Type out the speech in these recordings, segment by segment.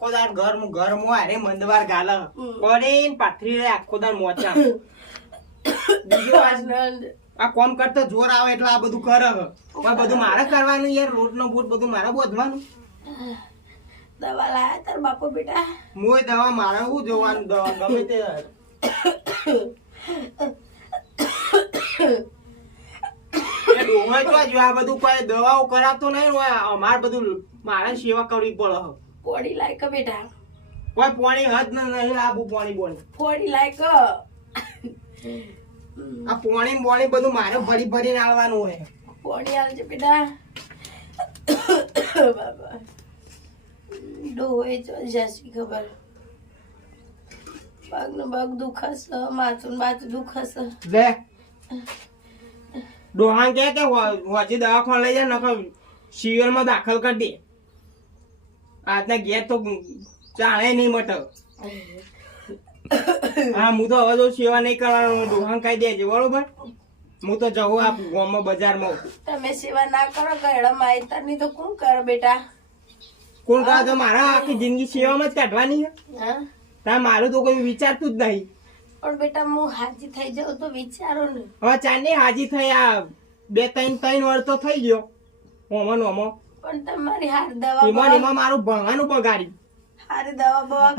આખો દાર ઘર મો આરે મંદવાર ગાલે કરીને પાથરી રે આખો દાર મોચા આ કોમ કરતો જોર આવે એટલે આ બધું કરે હવે બધું મારે કરવાનું યાર રોટ નો બૂટ બધું મારે બોધવાનું દવા લાયા તાર બાપુ બેટા મોય દવા મારે હું જોવાનું દવા ગમે તે ડોંગર તો જો આ બધું કોઈ દવાઓ કરાવતો નહીં હોય અમારે બધું મારે સેવા કરવી પડે પોડી લાયક બેટા કોઈ પાણી હદ નહીં આબુ પાણી બોણી પોડી લાયક આ પાણી બધું મારે ભરી ભરીને આવવાનું હોય પોડી આવજે બેટા બાબા ડોહે જો જસી ખબર પગનું પગ દુખશે માથું દુખશે લે ડોહાન કે હોજી દવાખાને લઈ જાય નકર સિવિલ માં દાખલ કરી દે આજના ઘેર તો ચાણે નહીં મટે હા હું તો હવે તો સેવા નહીં કરવાનું ડોહાન કહી દેજે બરોબર હું તો જવું આ ગામમાં બજારમાં તમે સેવા ના કરો ગયડા માયતા ની તો કોણ કરે બેટા કોણ કરે તો મારા આખી જિંદગી સેવામાં જ કાઢવાની હા તા મારું તો કોઈ વિચારતું જ નહીં પણ બેટા હું હાજી થઈ જાઉં તો વિચારો ને હવે ચાંદની હાજી થઈ આ 2-3 વર્ષ તો થઈ ગયો ઓમો પણ તમારી હાર દવા એમાં મારું ભણવાનું બગાડી હારી દવા બવા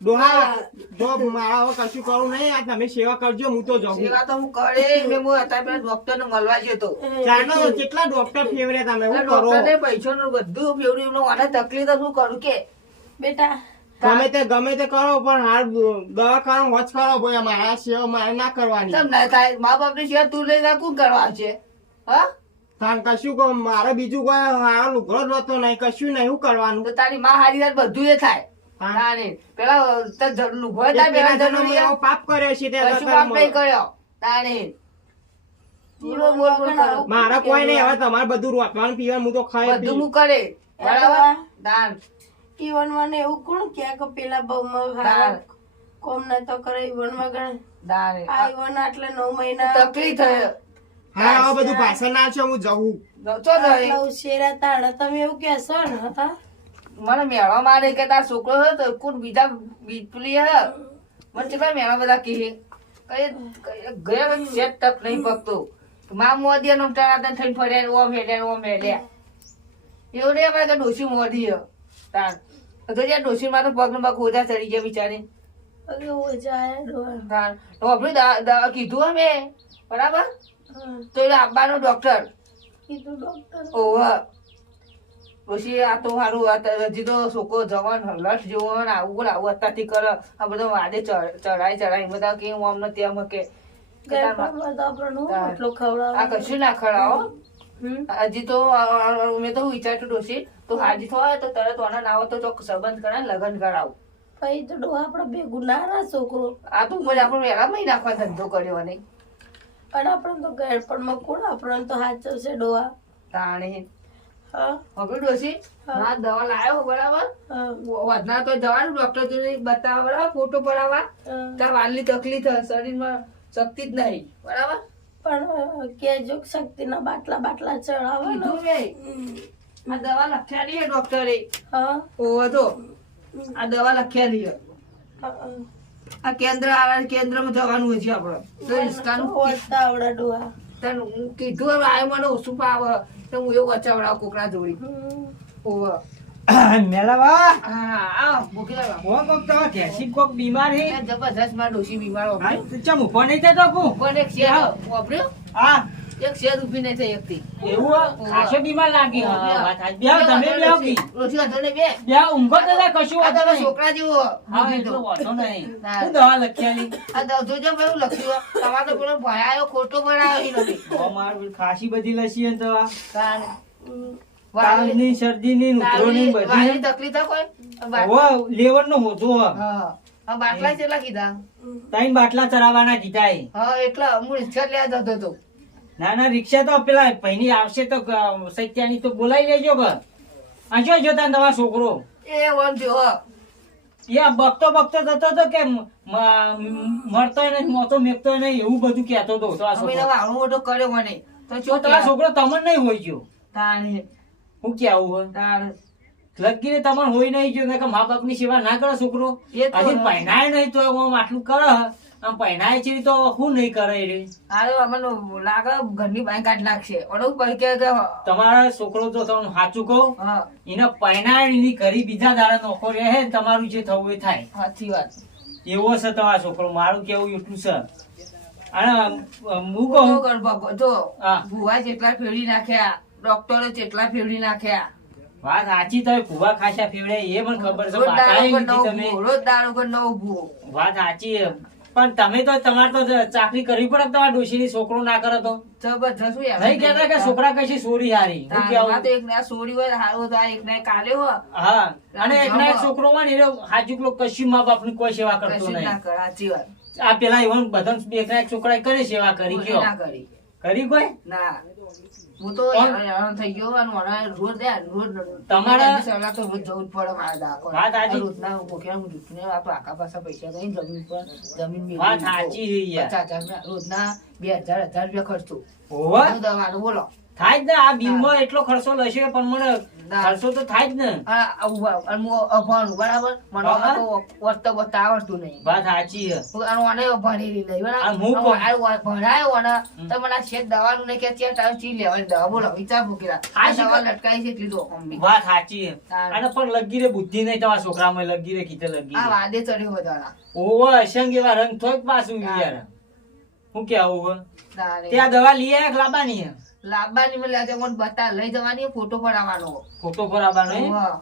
ડોહા જો મારા હવે કશું કરું નહીં આ તમે સેવા કરજો હું તો જાઉં સેવા તો હું કરે મેં હું હતા પેલા ડોક્ટર ને મળવા ગયો તો ચાલો કેટલા ડોક્ટર ફેવરે તમે હું કરો ડોક્ટર ને પૈસા નું બધું ફેવર્યું એમને મને તકલીફ શું કરું કે બેટા ગમે તે કરો પણ હાલ દવાખાનું હોચ કરો ભાઈ મારા સેવા મારે ના કરવાની તમ ના થાય મા બાપ ની સેવા તું લઈ કોણ કરવા છે હા તાન કશું કહો મારે બીજું કોઈ હારો લુગડો જ હોતો નહીં કશું નહીં શું કરવાનું તો તારી માં હારી વાત બધું એ થાય તારે પેલા લુગડો થાય પેલા જન્મ એવો પાપ કર્યો છે તે કશું પાપ નહીં કર્યો તારે મારા કોઈ નહીં હવે તમારે બધું રોટવાનું પીવાનું હું તો ખાઈ બધું હું કરે બરાબર દાન ઈવન મને એવું કોણ કે પેલા બહુ કોમ ન તો કરે ઈવન માં ગણ દાન આ ઈવન આટલા 9 મહિના તકલીફ થાય હા હવે બધું પાછળ ના છો હું જવું તો જાય શેરા તાણ તમે એવું કહેશો ને હા મને મેળવા મારે કે તાર છોકરો હોય તો કોણ બીજા બીપલી હે મને કેટલા મેળા બધા કહે ગયા સેટ ટક નહીં પકતો માં મોદી નો ટાણા થઈને ફર્યા ઓ મેલ્યા એવું નહીં અમારે ડોસી મોદી હે તાર તો જ્યાં ડોસી માં તો પગ નો પગ ઓછા ચડી ગયા બિચારી કીધું અમે બરાબર તો એટલે આપવાનો ડોક્ટર કીધું ડોક્ટર ઓહ પછી આ તો સારું હજી તો છોકરો જવાન લઠ જેવો ને આવું અત્યારથી કરે આ બધો વાદે ચડાઈ બધા કે હું અમને ત્યાં કે આ કશું ના ખવડાવો હજી તો મેં તો વિચારતું ડોસી તો હાજી થવા તો તરત ઓના ના તો ચોક સંબંધ કરાય લગ્ન કરાવું ભાઈ તો ડોહા આપડે ભેગું ના રહે છોકરો આ તો મને આપણે વેલા મહિના નાખવા ધંધો કર્યો નહીં પણ આપણે તો ગેરપણમાં કોણ આપણને તો હાચવશે ડોહા તાણે હા હવે ડોસી હા દવા લાવ્યો બરાબર વધના તો જવાનું ડોક્ટર જોડે બતાવવા બરાબર ફોટો પડાવવા ત્યાં વાલની તકલીફ શરીરમાં શક્તિ જ નહીં બરાબર પણ કેજો શક્તિના બાટલા ચડાવવા આ દવા લખ્યાની હે ડોક્ટરે હા ઓહો તો આ દવા લખ્યાની હે આ કેન્દ્રમાં જવાનું હોય છે આપણે તો રિસ્કાનું આવડા ડોહા તને કીધું હવે આય મને ઓછું પાવે તો હું એવું વચાવડાવ કોકરા જોડી ઓહો મેલાવા હા આ મૂકી દેવા હો કોક તો કેસી કોક બીમાર હે જબરજસ્ત માં ડોસી બીમાર વાપર્યો ચમ ઉભો નહીં થતો કો પણ એક શેર વાપર્યો હા એક શેર રૂપી નહીં થઈ એકથી એવું ખાસો બીમાર લાગી વાત આજ બેવ તમે બેવ કી રોજી હતો ને બે ઊંઘો તો કશું આ તો છોકરા જેવો હા એટલો વાતો નહીં હું દવા લખ્યાલી આ જોજો ભાઈ હું લખ્યું તમારે તો પેલો ભણાયો ખોટો ભણાયો ઈ નથી અમાર ખાસી બધી લસી હે દવા કારણ તાવની શરદીની ઉધરોની બધી તકલીફ થાય કોઈ વો લેવર નો હોતો હા આ બાટલા કેટલા કીધા 3 બાટલા ચરાવવાના કીધા હા એટલા હું રિક્ષા લેવા જતો હતો ના રિક્ષા તો પેલા પૈની આવશે તો સત્યાની તો બોલાવી લેજો કે આ જો જોતા તમારો છોકરો એ ઓમ જો યા બકતો જતો તો કે મરતો નહીં મોતો મેકતો નહીં એવું બધું કહેતો હતો તો આ અમે છોકરો વાળો મોટો કર્યો મને તો તો તમારો છોકરો તમને નહીં હોય ગયો તાણે હું કે આવું તાણે લગીને તમારે હોય નહીં ગયો કે મા બાપ ની સેવા ના કરે છોકરો એ તો હજી પહેણાય નહીં તો આમ આટલું કરે આમ પહેણાય છે તો શું નહીં કરે એ રે. હારે અમને લાગે ઘરની બાઈ કાઢ નાખશે ઓનું પછી કે તમારા છોકરો તો તમને સાચું કહું હા એને પહેણાય એની ઘરી બીજા દાડા નોખો રહે ને તમારું જે થવું એ થાય સાચી વાત એવો છે તમારો છોકરો મારું કેવું એટલું છે. અને હું જો કહું ગણપત જો હા. ભુવા જેટલા ફેરવી નાખ્યા ડોક્ટરો જેટલા ફેરવી નાખ્યા વાત સાચી તમે ભૂવા ખાસા ફેવડે એ પણ ખબર છે રોજ બાટાએ દાડો પર લીધી તમે. નવો રોજ દાડો પર નવો ભૂવો વાત સાચી છે. પણ તમે તો તમારે તો ચાકરી કરવી પડે કે તમારા ડોશીની છોકરો ના કરે તો જબરજસ્ત શું યાર. નહીં કહેતા કે છોકરા કશી સોરી હારી હું તારે આ તો કેવું? એક ને સોરી હોય હારું તો આ એક ને કાલે હોય હા અને એકના એક છોકરો હોય ને એ હાજુકલો કશું મા બાપ ની કોઈ સેવા કરતો કશું જ ના નહીં. કરે સાચી વાત આ પેલા એવું બધા એકના એક છોકરા કરી સેવા કરી કોઈ ગયો ના કરી કરી કોઈ ના હું તો કોણ? હેરાન થઈ ગયો અને મને રોજ તમારા- સલાહ તો રોજ જવું જ પડે મારે દાખલ. વાત સાચી. આ રોજના ગોખ્યા હું જૂઠને આ તો આખા પાછા પૈસા દઈને જમીન પર જમીન મેળવી વાત દીધો. સાચી છે યાર. 50,000 રોજના 2,000 રૂપિયા ખર્ચો હોવે? દવાનું બોલો થાય જ ને આ બિલમાં એટલો ખર્ચો લેશે પણ મને ના. ખર્ચો તો થાય જ ને. અભણું બરાબર મને હા. તો વસ્તુ બતા આવડતું નહીં વાત સાચી છે. ભણેલી નહીં આ હું કહું. બરાબર ભણાયો ને તો મને આ શેઠ દવાનું નહીં કે ત્યાં તારું ચી લેવાની દવા બોલો વિચાર મૂકેલા આ આ શીખો. દવા લટકાઈ છે એટલી દો મમ્મી. વાત સાચી છે. તારે. અને પણ લગી રે બુદ્ધિ નહીં તમારા છોકરામાં લગી રે કીધે લગી આ રે. વાદે ચડ્યો બધાના ઓવે અસંગ એવા રંગ થોય પાછું હા. યાર. હું કે આવું તારે. ત્યાં દવા લઈ આયા કે લાવવાની છે? લાંબાની મને લાગે મને બતા લઈ જવાની ફોટો પડાવવાનો ફોટો પરાવવાનો એમ? હા.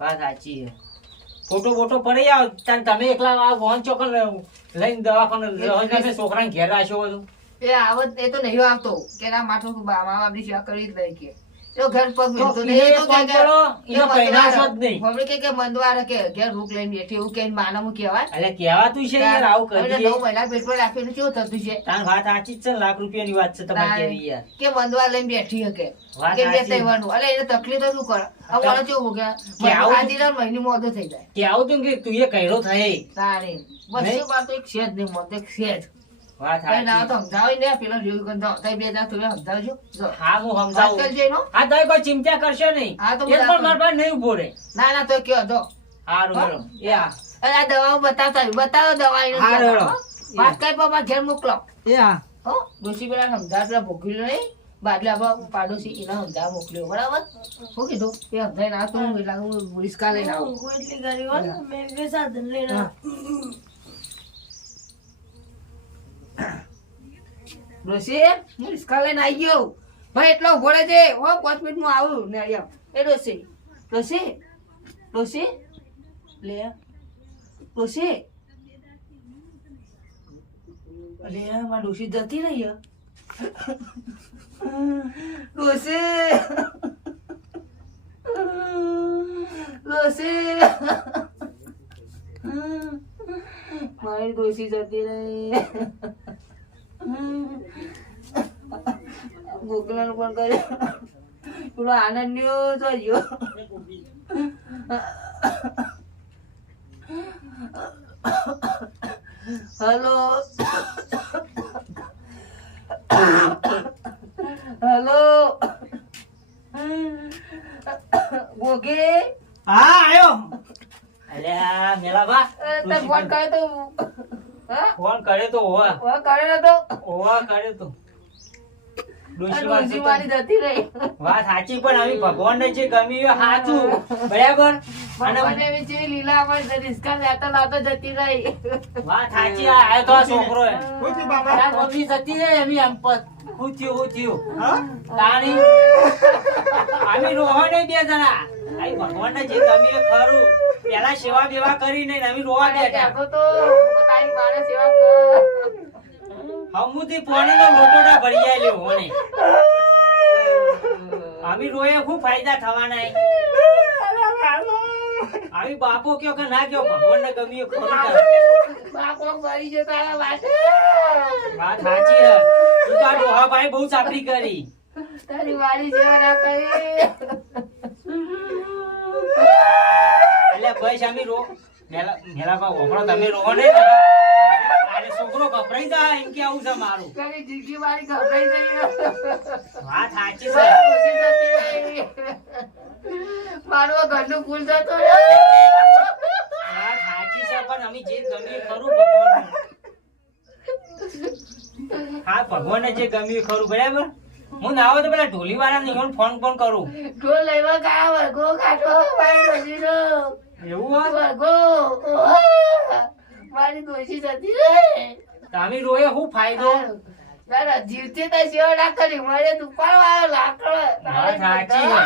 વાત સાચી છે. ફોટો બોટો પડી આવ તાન તમે એકલા આ વોન ચોકન લઈને દવાખાને તમે છોકરાને ઘેર રાખ્યો બધું. એ આવત એ તો નહીં આવતો કે ના માટો મા બાપની સેવા કરી જ રહી કે એ ઘર પગ મિલતો તો નહીં. એ એ તો કોણ કે કરો? એ એનો પહેરાશો જ મંદવાર. નહીં. મમ્મી કે મંદવાર કે ઘેર રૂક લઈને બેઠી એવું કે માનામાં કહેવાય એટલે કહેવાતું છે યાર આવું હવે કરીએ. 9 મહિના પેટ પર રાખીને કેવું થતું છે તાન વાત સાચી જ છે ને, લાખ રૂપિયાની વાત છે તમારી તારે. કેવી યાર. કે મંદવાર લઈને બેઠી હકે વાત કે બે સાચી. તહેવારનું અલે એને તકલીફ તો શું કરે હવે મને કેવું કે કે આવું- આ દિન મહિને મોઢો થઈ જાય કે આવું તું કે તું એ કર્યો થાય. તારે બસ નહીં? એ વાત તો એક છે જ નહીં મોઢે છે જ વાત કઈ ના તો સાચી. સમજાવી ને પેલો જેવું કંઈ તઈ બે દાડા તમે સમજાવજો જો હા હું વાત સમજાવું. કરજે એનો હા તમે કોઈ ચિંતા કરશો નહીં. હા, તો એ પણ બધા- મારા પાસે નહીં ઉભો રહે. ના ના તો કયો જો હારું હા? હેડો. એ હા. અરે આ દવાઓ બતાવો દવા એનું હા, કહેતા, રેડો. હો? વાત કઈ પપ્પા ઘેર મોકલો એ હા. હો ડોશી પેલા સમજાવ પેલા ભોગવ્યું નહીં બાદલે આપણે પાડોશી એને સમજાવ મોકલ્યો બરાબર શું કીધું એ સમજાય ના તો હું એટલે હું રિસ્કા લઈને આવું હું એટલી કરી હોય ને, મેં બે સાધન લઈને હા. ડોશી હું રિસ્કા લઈને આવી ગયો ભાઈ એટલો ઉભો રહેજે હો 5 મિનિટમાં આવું ને અહીંયા એ ડોશી ડોશી ડોશી લે ડોશી અલે મારી ડોશી જતી રહી હે. ડોશી ડોશી મારી ડોશી જતી રહી ગોકલાનું પણ કર્યું પેલો આનંદ ન્યો તો ગયો હેલો હેલો ગોગે હા આયો. અલ્યા મેલાબા તે ફોન કર્યો તો હા ફોન કરે તો હોવા ફોન કર્યો નતો હોવા કરે તો ડોશી વાત ડોશી તો- મારી જતી રહી વાત સાચી પણ આવી ભગવાનને જે ગમી એ સાચું બરાબર અને ભગવાને એવી જેવી લીલા અમારી રિસ્કા લેતો લાતો જતી રહી વાત સાચી આ આયો તો આ છોકરો હે. શું થયું બાપા? આ મમ્મી જતી રે એમી આમ પર હું થયું હા? તાણી આવી રોવા નહીં બે જણા આવી ભગવાનને જે ગમી એ ખરું પેલા સેવા બેવા કરી નહીં અમે રોવા બેઠા કહેતો તો તારી મારે સેવા કર હમુથી પાણીનો લોટો ના ભરી જાય લ્યો મને અમે રોએ ખૂબ ફાયદા થવાના હે. આવી બાપો કયો કે ના કયો ભગવાનને ગમી એ ખરું કરે. બાપો મરી જતો તારા વાટે વાત સાચી હે. તું તો આ ડોહાભાઈ બહુ ચાપડી કરી. તારી વાડી સેવા ના કરી એટલે ભાઈ સામી રો મેલા ઓપડો તમે રોવો નહીં ને. આને છોકરો ગભરાઈ જાય એમ કે આવું છે મારું. તારી જિંદગી મારી ગભરાઈ ગઈ વાત સાચી છે. ઓછી જતી રહી. મારું ઘરનું ફૂલ જતો વાત સાચી છે પણ અમે જે ગમ્યું એ ખરું ભગવાન. હા ભગવાનને જે ગમ્યું એ ખરું બરાબર. હું ના આવો તો પેલા ઢોલી વાળા ફોન કરું. ઢોલ લેવા ગયા વર્ગો કાઢો મારી ડોશીનો. એવું હોય વર્ગો મારી ડોશી જતી રે. તો અમે રોએ શું ફાયદો? તારા જીવતે તો સેવા ના કરી મળે તું પાડવા લાકડો વાત સાચી છે.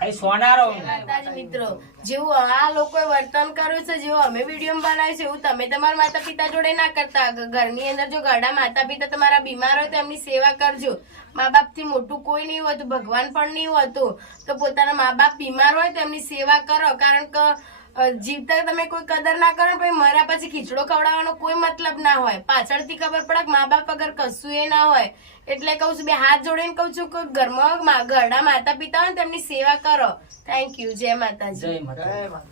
અહીં સોનારો માતાજી મિત્રો, જેવું આ લોકોએ વર્તન કર્યું છે, જેવું અમે વિડીયો બનાવ્યું છે, એવું તમે તમારા માતા પિતા જોડે ના કરતા. ઘરની અંદર જો ઘરડા માતા પિતા તમારા બીમાર હોય તો એમની સેવા કરજો. મા બાપ થી મોટું કોઈ નહીં હોતું, ભગવાન પણ નહીં હોતું. તો પોતાના મા બાપ બીમાર હોય તો એમની સેવા કરો. કારણ કે જીવતા તમે કોઈ કદર ના કરો, પછી મર્યા પછી ખીચડો ખવડાવવાનો કોઈ મતલબ ના હોય. પાછળથી ખબર પડે કે મા બાપ વગર કશું એ ના હોય. એટલે કહું છું, બે હાથ જોડીને કહું છું કે ઘરમાં ઘરડા માતા પિતા હોય ને તેમની સેવા કરો. Thank you. જય માતાજી. જય માતા.